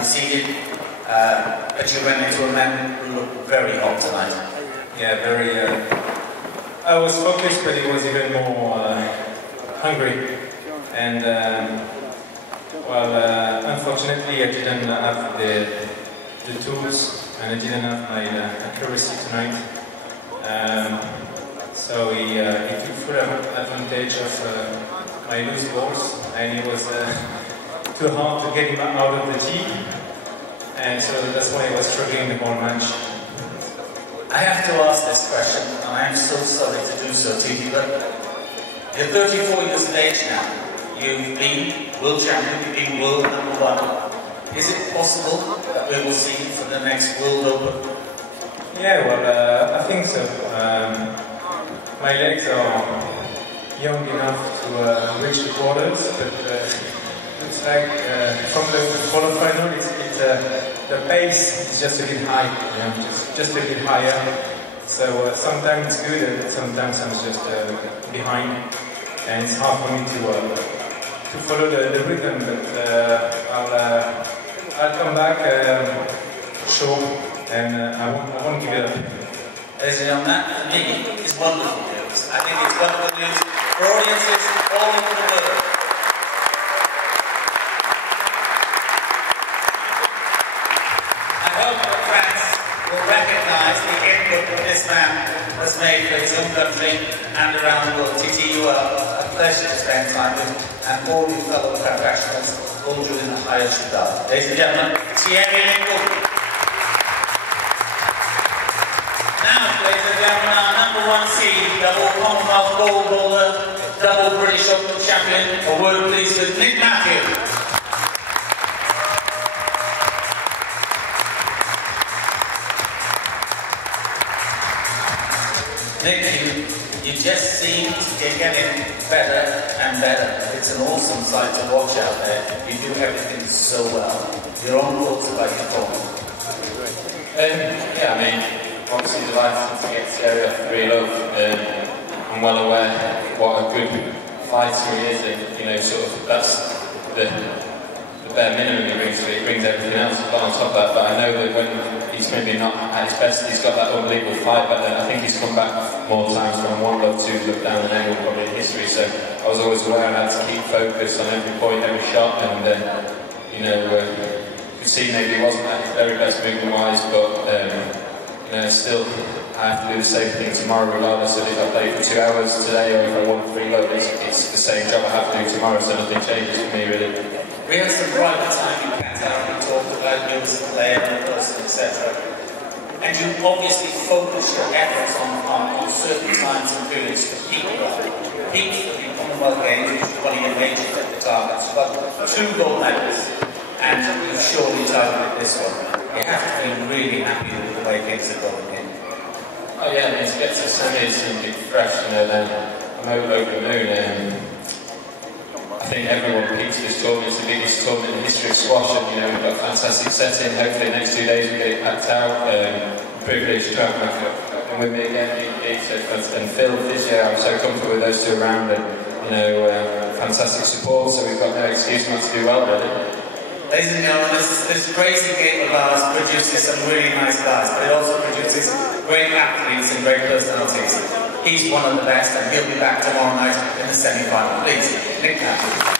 conceded, but you ran into a man who looked very hot tonight. Yeah, very. I was focused, but he was even more hungry. And unfortunately, I didn't have the tools, and I didn't have my accuracy tonight. So he took full advantage of my loose balls, and it was too hard to get him out of the tee. And so that's why I was struggling the whole match. I have to ask this question, and I am so sorry to do so, Titi, but you're 34 years of age now. You've been world champion, you've been world #1. Is it possible that we will see you for the next World Open? Yeah, well, I think so. My legs are young enough to reach the quarters, but it's like from the quarterfinal, the pace is just a bit high, you know, just a bit higher. So sometimes it's good, and sometimes I'm just behind, and it's hard for me to follow the rhythm. But I'll come back sure, and I won't give it up. Ladies and gentlemen, that for me is wonderful news. I think it's wonderful news for audiences all over the world. I hope that fans will recognise the input that this man has made for his own country and around the world. Titi, you are a pleasure to spend time with, and all your fellow professionals hold you in the highest regard. Ladies and gentlemen, Thierry Lincou. Now, ladies and gentlemen, our #1 seed, double Commonwealth gold bowler, double British Open champion, a word please with Nick Matthew. Nick, you just seem to be getting better and better. It's an awesome sight to watch out there. You do everything so well. Your own thoughts about your form? Yeah, I mean, obviously delighted to get Thierry off the reel of. I'm well aware what a good fighter he is, and you know, sort of that's the bare minimum he brings to it. He brings everything else on top of that. But I know that when he's maybe not at his best, he's got that unbelievable fight. But I think he's come back more times from 1 love, 2 look down the angle probably in history. So I was always aware I had to keep focus on every point, every shot, and you know, you could see maybe he wasn't at his very best movement wise, but you know, still I have to do the same thing tomorrow regardless of if I play for 2 hours today or if I won 3 load. It's the same job I have to do tomorrow, so nothing changes for me really. We had some private time in Qatar and we talked about you as a player and a person, etc. And you obviously focus your efforts on certain times and periods to peak well. Peak for the Commonwealth Games, which is one of your major targets. You've got 2 gold medals, and you've surely targeted this one. You have to be really happy with the way things are going in. Oh yeah, I mean, to get to semis and be fresh, you know, then I'm over the moon. I think everyone peaks this tournament. It's the biggest tournament in the history of squash, and you know, we've got a fantastic setting. Hopefully the next 2 days we get it packed out. Privileged to have him with me again, and Phil this year. I'm so comfortable with those 2 around, and you know, fantastic support. So we've got no excuse not to do well, really. Ladies and gentlemen, this crazy game of ours produces some really nice guys, but it also produces great athletes and great personalities. He's one of the best, and he'll be back tomorrow night in the semi-final. Please, Nick Matthew.